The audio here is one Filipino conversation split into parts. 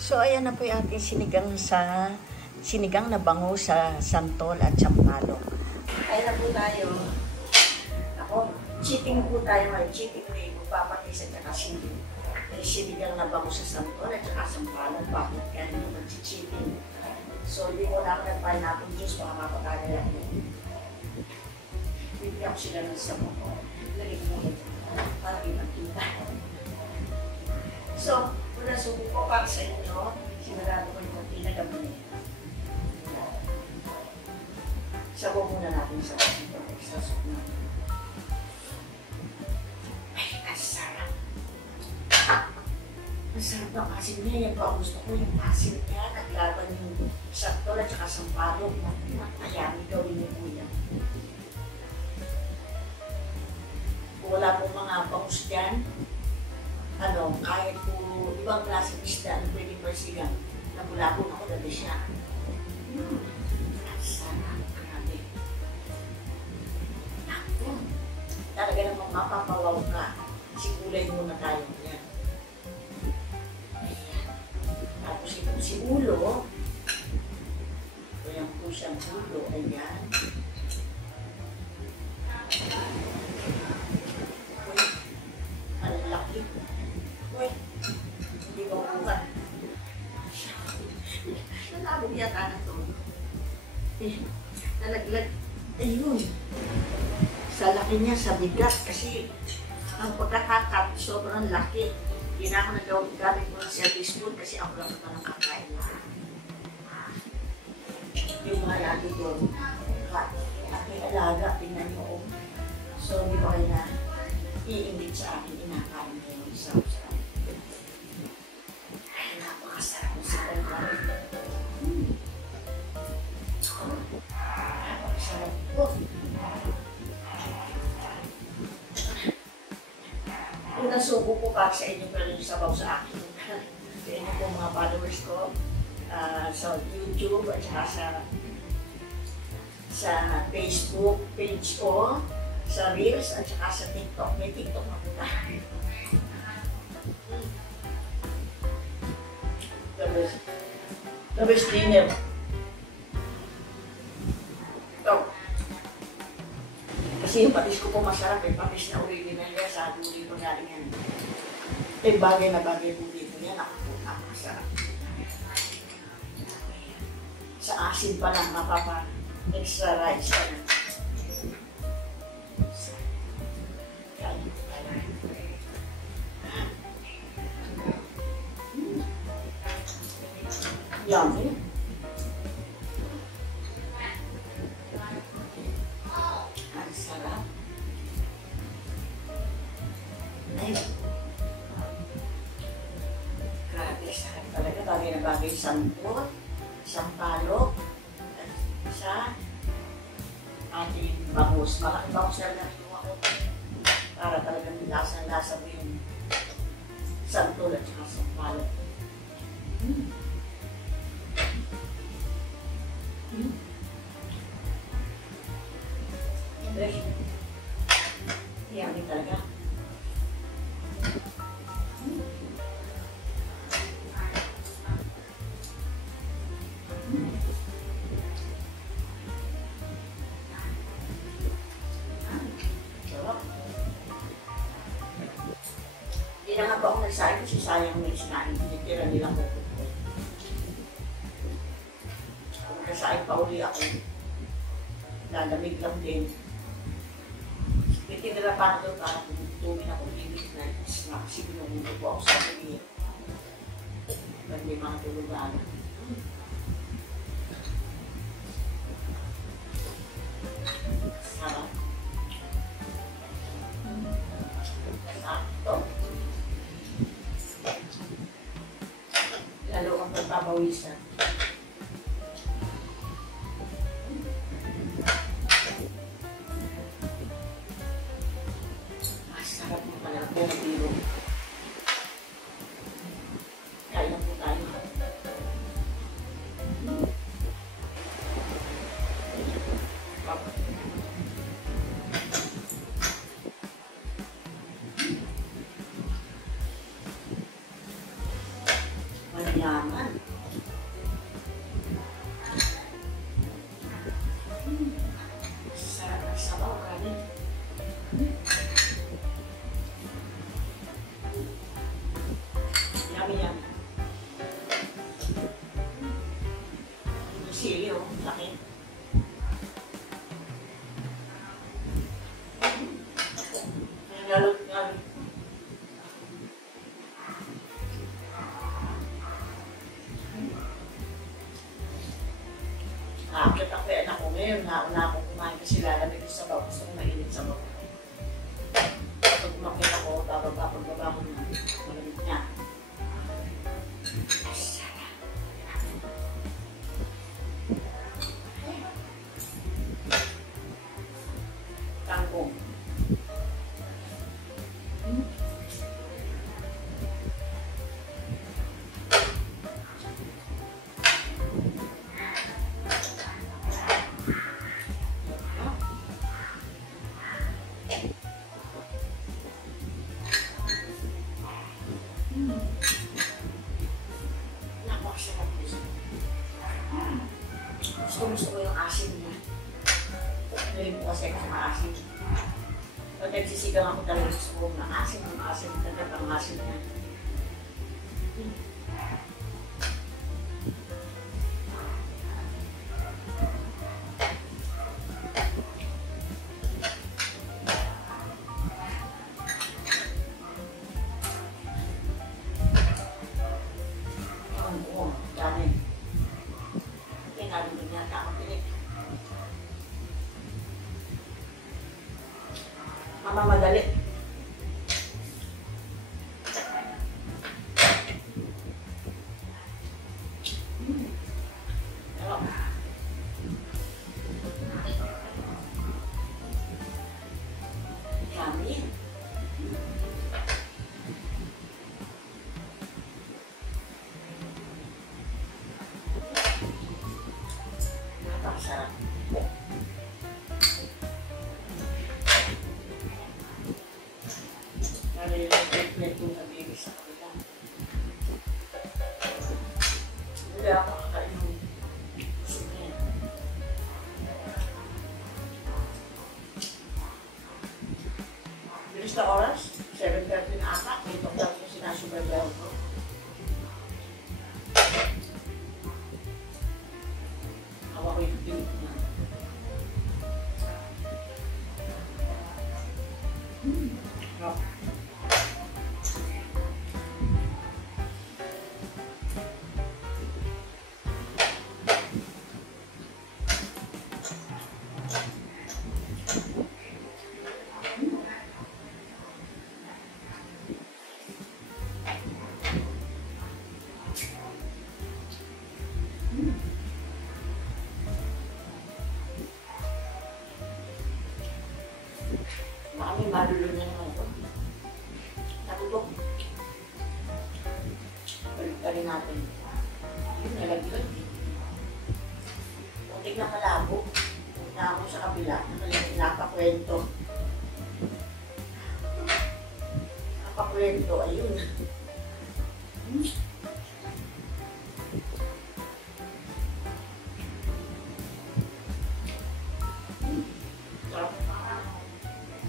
So, ayan na po yung ating sinigang na bango sa santol at sampalok. Ayan na po tayo. Ako, cheating po tayo ngayon. Cheating day. Magpapatisa at saka sinigang na bango sa santol at saka sampalok. Bakit kaya nyo mag-cheating? So, hindi ko na ako nag-pineapple juice. Baka mapakala lang yun. Bibigyan ko sila ng sabon ko. Lagay ko ito. Para ipagkita. So, una subo ko para sa inyo, sinarado ko yung pinagamin. Sabaw muna natin sa ito. Extra soup na. Ay, ang sarap. Ang sarap ng asin niya. Yan po ang gusto ko, yung asin niya. Naglaban yung santol at saka sampalok. Ayami gawin niyo po yan. Kung wala pong mga bangus dyan, kahit po ibang klaseng isda na pwedeng marsigan, nabulabon ako dati siya. Ang sarap, grabe. Ako, talaga namang mapapawaw ka. Sigulay muna tayo yan. Ayan. Tapos itong si ulo, ito yung po siyang ulo, ayan. Nalabog yata na ito. Nalaglag. Ayun. Sa laki niya, sa bigat. Kasi ang pagkakakat, sobrang laki. Hindi na ako nagawag ko ng service food kasi ako lang naman ang kakain na. Yung mga lagi doon. Aking alaga, tingnan mo. So, hindi ko kayo na iingit sa akin. Inakain ko yung isang sa akin. Ay, napakasarap mo sa pagkain. Napakasarap po. Kung nasubo ko para sa inyo pero yung sabaw sa akin. Sa inyo po mga followers ko sa YouTube at saka sa Facebook page ko, sa Reels at saka sa TikTok. May TikTok na po tayo. The best dinner. Ito. Kasi yung patis ko po masarap eh. Patis na original yan sa duli ko galing yan. Eh, bagay na bagay po dito yan. Ako po, masarap. Sa asin pa lang, mapapa-extra rice pa lang. Yummy. Ang sarap. Nice. Grabe, sarap talaga. Bagay na bagay santol, sampalok, at sa ating bangus. Malaking bangus na lang ito ako. Para talagang lasa-lasa mo yung santol at saka sampalok. Yummy talaga. Hindi na nga po ako nagsahin kasi sayang may sinain. Tinitira nilang kukot ko. Kung nagsahin pa uli ako, lalamig lang din. Tinira pa na doon para tumutumin ako limit na snack. Sige nung hindi po ako sa pagiging. Hindi mga tulugan. Sarap. Sakto. Lalo ang pagpapawisan. Kaya po tayo. Mayaman. Sarap ng sabaw kanin. Yummy yan. Yung sili oh, laki. Lalo. Akit ako yung anak ko ngayon. Nauna akong kumain kasi lalamig yung sabaw. Gusto ko mainit sabaw. Pag umakit ako, pagbaba ko na. Malamig niya. Tangkong. Gusto ko yung asin niya. Hindi mo kasi ako maasin. Pag nagsisigang ako talaga gusto ko ng asin. Ang asin talaga ang asin niya. Ang buong, dami. Pinalo niya ako pinik. Mamamadali. Yummy. Napakasarap. Nalilipit yung nabibig sa kabila. Hindi ako kakain ng gusto niya. Bilis na oras, 7:30 na ata. May toklat yung sinasubayaw ko. Hawa ko yung pinig niya. No. Kami malulo na naman ito. Natutok. Balik-balik natin. Yun, nalaglag. Kuntik na malabo. Punta ako sa kabila. Nakakwento. Nakakwento, ayun.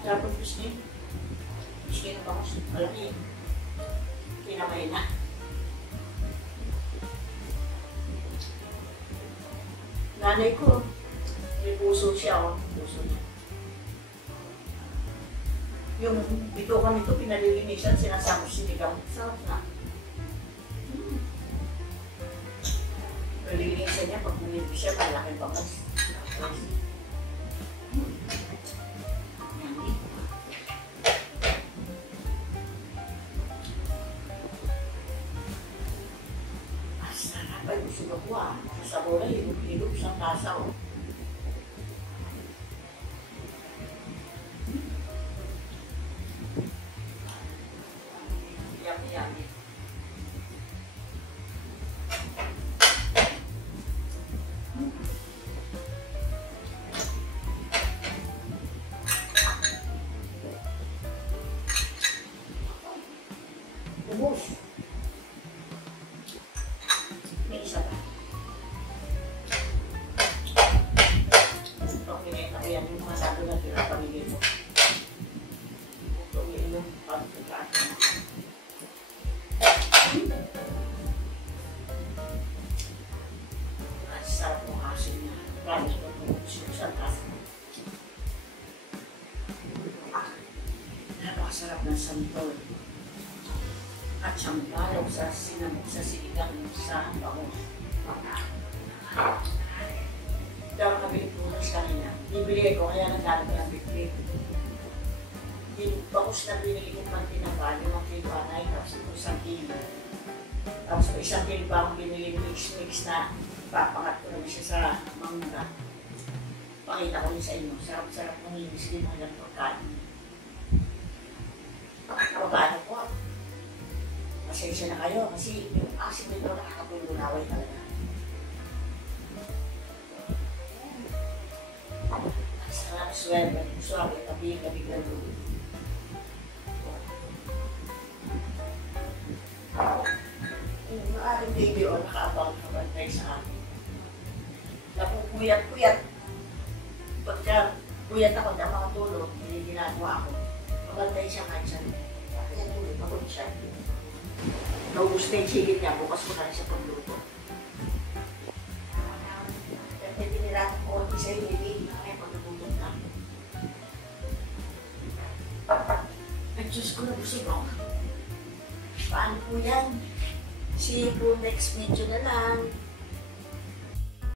Sarap ang pisngi. Pisngi na bangus. Malaki. Pinamay na. Nanay ko, may puso siya. Oh. Puso niya. Yung ito kami ito, pinalilinisan, sinasama sinigang. Sarap na. Nalilinisan niya, pag bumili siya, malaki bangus. Ay, gusto ko ah. Sa bola, hilog-hilog sa tasa oh. Yummy. Ubus. May isa pa. Ito, pinita ko yan yung mga sabi na pinapamigay mo. Ito, yung pagkakasin. At sarap ng asin niya. Promise ko itong susan asin. Napakasarap ng santol. At sampalok sa sinamok sa sinigang sa bango. Dahil kami punas kanina. Bibili ko kaya naghanap ko ng bibili. Yung bangus na binili ko pang tinapal, yung kay Panay, tapos ito isang kilo. Tapos isang kilo pa akong binili mix na papangat ko naman siya sa mangga. Pakita ko niya sa inyo. Sarap-sarap ng linis din hanggang pagkain. Paano po? Pasensya na kayo kasi yung asin nito nakakapulunaway talaga. Sarap swerte, suwabe, tabi-tabi na doon. Yung maaring baby o nakaabang kabantay sa akin. Napupuyat-puyat. Pagka puyat ako na mga tulog, hindi ginagawa ako. Kabantay siya kahit saan. Kaya tulog, pagod siya. Naubos na yung chicken niya, bukas ko na rin siya pagluto. Kaya tinirahan ko konti sa'yo, hindi na kayo pagluto na. Ay, Diyos ko na busog ako. Paano po yan? See you po next video na lang.